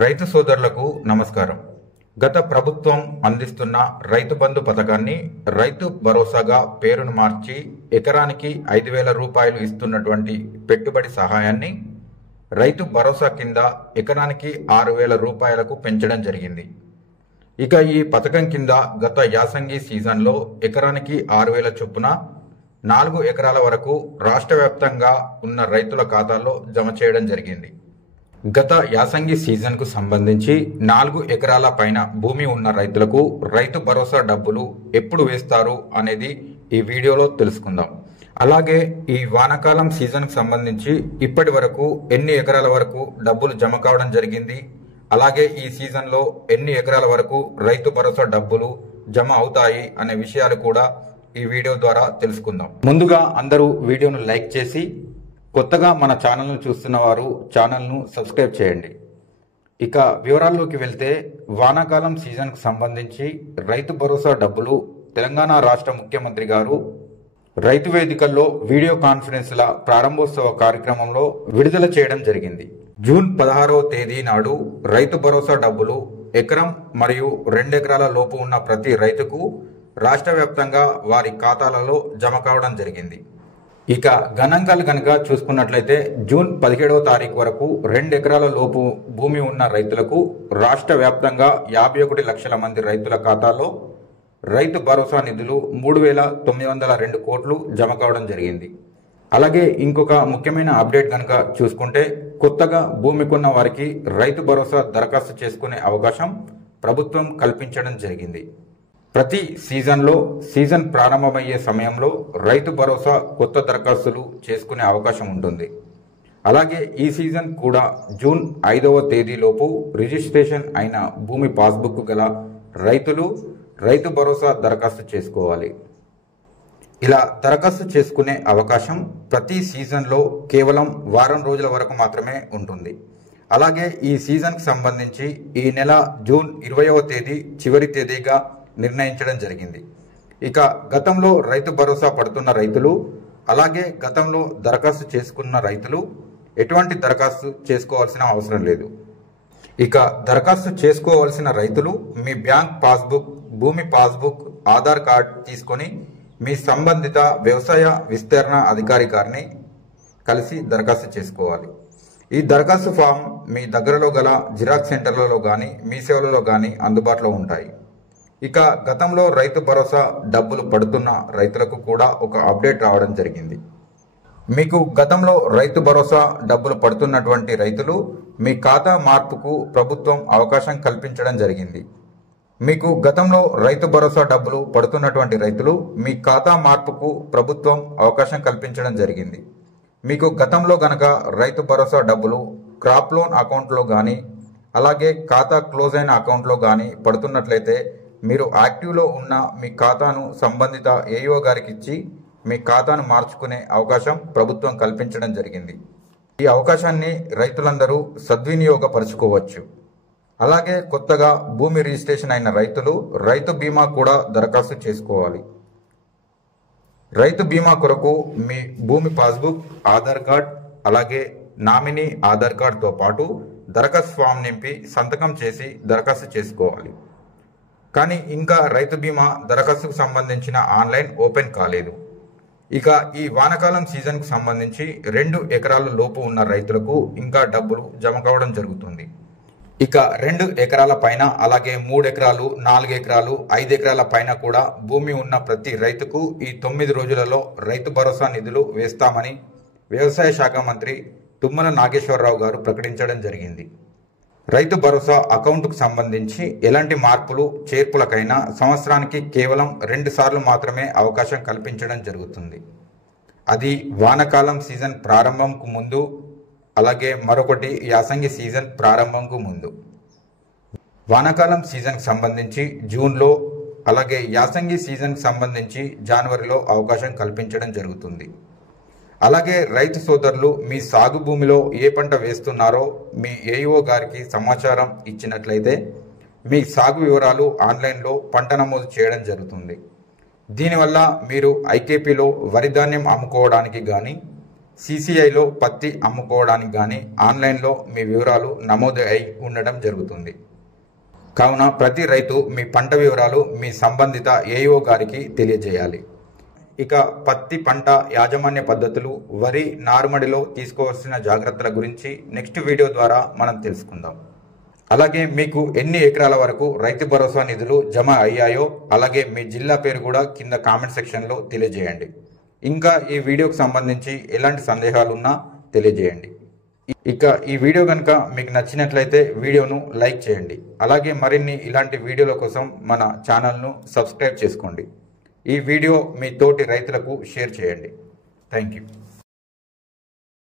రైతు సోదరులకు నమస్కారం. గత ప్రభుత్వం అందిస్తున్న రైతు బంధు పథకాన్ని రైతు భరోసాగా పేరును మార్చి ఎకరానికి 5,000 రూపాయలు ఇస్తున్నటువంటి పెట్టుబడి సహాయాన్ని రైతు భరోసా కింద ఎకరానికి 6,000 రూపాయలకు పెంచడం జరిగింది. ఇక ఈ పథకం కింద గత యాసంగి సీజన్లో ఎకరానికి 6,000 చొప్పున 4 ఎకరాల వరకు రాష్ట్ర వ్యాప్తంగా ఉన్న రైతుల ఖాతాల్లో జమ చేయడం జరిగింది. గత యాసంగి సీజన్కు సంబంధించి 4 ఎకరాల పైన భూమి ఉన్న రైతులకు రైతు భరోసా డబ్బులు ఎప్పుడు వేస్తారు అనేది ఈ వీడియోలో తెలుసుకుందాం. అలాగే ఈ వానాకాలం సీజన్కు సంబంధించి ఇప్పటి వరకు ఎన్ని ఎకరాల వరకు డబ్బులు జమ కావడం జరిగింది, అలాగే ఈ సీజన్లో ఎన్ని ఎకరాల వరకు రైతు భరోసా డబ్బులు జమ అవుతాయి అనే విషయాలు కూడా ఈ వీడియో ద్వారా తెలుసుకుందాం. ముందుగా అందరూ వీడియోను లైక్ చేసి కొత్తగా మన ఛానల్ను చూస్తున్న వారు ఛానల్ను సబ్స్క్రైబ్ చేయండి. ఇక వివరాల్లోకి వెళ్తే వానాకాలం సీజన్కు సంబంధించి రైతు భరోసా డబ్బులు తెలంగాణ రాష్ట్ర ముఖ్యమంత్రి గారు రైతు వేదికల్లో వీడియో కాన్ఫరెన్స్ల ప్రారంభోత్సవ కార్యక్రమంలో విడుదల చేయడం జరిగింది. జూన్ 16వ తేదీ నాడు రైతు భరోసా డబ్బులు ఎకరం మరియు 2 ఎకరాల లోపు ఉన్న ప్రతి రైతుకు రాష్ట్ర వ్యాప్తంగా వారి ఖాతాలలో జమ కావడం జరిగింది. ఇక గణాంకాలు కనుక చూసుకున్నట్లయితే జూన్ 17వ తారీఖు వరకు 2 ఎకరాల లోపు భూమి ఉన్న రైతులకు రాష్ట్ర వ్యాప్తంగా 51 లక్షల మంది రైతుల ఖాతాలో రైతు భరోసా నిధులు 3,902 కోట్లు జమ కావడం జరిగింది. అలాగే ఇంకొక ముఖ్యమైన అప్డేట్ కనుక చూసుకుంటే కొత్తగా భూమి కొన్న వారికి రైతు భరోసా దరఖాస్తు చేసుకునే అవకాశం ప్రభుత్వం కల్పించడం జరిగింది. ప్రతి సీజన్లో సీజన్ ప్రారంభమయ్యే సమయంలో రైతు భరోసా కొత్త దరఖాస్తులు చేసుకునే అవకాశం ఉంటుంది. అలాగే ఈ సీజన్ కూడా జూన్ 5వ తేదీలోపు రిజిస్ట్రేషన్ అయిన భూమి పాస్బుక్ గల రైతులు రైతు భరోసా దరఖాస్తు చేసుకోవాలి. ఇలా దరఖాస్తు చేసుకునే అవకాశం ప్రతి సీజన్లో కేవలం వారం రోజుల వరకు మాత్రమే ఉంటుంది. అలాగే ఈ సీజన్కి సంబంధించి ఈ నెల జూన్ 20వ తేదీ చివరి తేదీగా నిర్ణయించడం జరిగింది. ఇక గతంలో రైతు భరోసా పడుతున్న రైతులు, అలాగే గతంలో దరఖాస్తు చేసుకున్న రైతులు ఎటువంటి దరఖాస్తు చేసుకోవాల్సిన అవసరం లేదు. ఇక దరఖాస్తు చేసుకోవాల్సిన రైతులు మీ బ్యాంక్ పాస్బుక్, భూమి పాస్బుక్, ఆధార్ కార్డ్ తీసుకొని మీ సంబంధిత వ్యవసాయ విస్తరణ అధికారి గారిని కలిసి దరఖాస్తు చేసుకోవాలి. ఈ దరఖాస్తు ఫామ్ మీ దగ్గరలో గల జిరాక్స్ సెంటర్లలో కానీ మీ సేవలలో కానీ అందుబాటులో ఉంటాయి. ఇక గతంలో రైతు భరోసా డబ్బులు పడుతున్న రైతులకు కూడా ఒక అప్డేట్ రావడం జరిగింది. మీకు గతంలో రైతు భరోసా డబ్బులు పడుతున్నటువంటి రైతులు మీ ఖాతా మార్పుకు ప్రభుత్వం అవకాశం కల్పించడం జరిగింది. మీకు గతంలో రైతు భరోసా డబ్బులు పడుతున్నటువంటి రైతులు మీ ఖాతా మార్పుకు ప్రభుత్వం అవకాశం కల్పించడం జరిగింది. మీకు గతంలో గనక రైతు భరోసా డబ్బులు క్రాప్ లోన్ అకౌంట్లో కానీ అలాగే ఖాతా క్లోజ్ అయిన అకౌంట్లో కానీ పడుతున్నట్లయితే మీరు యాక్టివ్లో ఉన్న మీ ఖాతాను సంబంధిత ఏఈఓ గారికి ఇచ్చి మీ ఖాతాను మార్చుకునే అవకాశం ప్రభుత్వం కల్పించడం జరిగింది. ఈ అవకాశాన్ని రైతులందరూ సద్వినియోగపరుచుకోవచ్చు. అలాగే కొత్తగా భూమి రిజిస్ట్రేషన్ అయిన రైతులు రైతు బీమా కూడా దరఖాస్తు చేసుకోవాలి. రైతు బీమా కొరకు మీ భూమి పాస్బుక్, ఆధార్ కార్డ్, అలాగే నామినీ ఆధార్ కార్డుతో పాటు దరఖాస్తు ఫామ్ నింపి సంతకం చేసి దరఖాస్తు చేసుకోవాలి. కానీ ఇంకా రైతు బీమా దరఖాస్తుకు సంబంధించిన ఆన్లైన్ ఓపెన్ కాలేదు. ఇక ఈ వానాకాలం సీజన్కు సంబంధించి 2 ఎకరాల లోపు ఉన్న రైతులకు ఇంకా డబ్బులు జమ కావడం జరుగుతుంది. ఇక 2 ఎకరాల పైన, అలాగే 3 ఎకరాలు, 4 ఎకరాలు, 5 ఎకరాల పైన కూడా భూమి ఉన్న ప్రతి రైతుకు ఈ 9 రోజులలో రైతు భరోసా నిధులు వేస్తామని వ్యవసాయ శాఖ మంత్రి తుమ్మల నాగేశ్వరరావు గారు ప్రకటించడం జరిగింది. రైతు భరోసా అకౌంట్కు సంబంధించి ఎలాంటి మార్పులు చేర్పులకైనా సంవత్సరానికి కేవలం 2 సార్లు మాత్రమే అవకాశం కల్పించడం జరుగుతుంది. అది వానాకాలం సీజన్ ప్రారంభంకు ముందు, అలాగే మరొకటి యాసంగి సీజన్ ప్రారంభంకు ముందు. వానాకాలం సీజన్కి సంబంధించి జూన్లో, అలాగే యాసంగి సీజన్కి సంబంధించి జనవరిలో అవకాశం కల్పించడం జరుగుతుంది. అలాగే రైతు సోదరులు మీ సాగు భూమిలో ఏ పంట వేస్తున్నారో మీ ఏఈఓ గారికి సమాచారం ఇచ్చినట్లయితే మీ సాగు వివరాలు ఆన్లైన్లో పంట నమోదు చేయడం జరుగుతుంది. దీనివల్ల మీరు ఐకేపీలో వరి ధాన్యం అమ్ముకోవడానికి కానీ, CCIలో పత్తి అమ్ముకోవడానికి కానీ ఆన్లైన్లో మీ వివరాలు నమోదు అయి ఉండడం జరుగుతుంది. కావున ప్రతి రైతు మీ పంట వివరాలు మీ సంబంధిత AO గారికి తెలియజేయాలి. ఇక పత్తి పంట యాజమాన్య పద్ధతులు, వరి నారుమడిలో తీసుకోవాల్సిన జాగ్రత్తల గురించి నెక్స్ట్ వీడియో ద్వారా మనం తెలుసుకుందాం. అలాగే మీకు ఎన్ని ఎకరాల వరకు రైతు భరోసా నిధులు జమ అయ్యాయో అలాగే మీ జిల్లా పేరు కూడా కింద కామెంట్ సెక్షన్లో తెలియజేయండి. ఇంకా ఈ వీడియోకి సంబంధించి ఎలాంటి సందేహాలు ఉన్నా తెలియజేయండి. ఇక ఈ వీడియో కనుక మీకు నచ్చినట్లయితే వీడియోను లైక్ చేయండి. అలాగే మరిన్ని ఇలాంటి వీడియోల కోసం మన ఛానల్ను సబ్స్క్రైబ్ చేసుకోండి. ఈ వీడియో మీ తోటి రైతులకు షేర్ చేయండి. Thank you.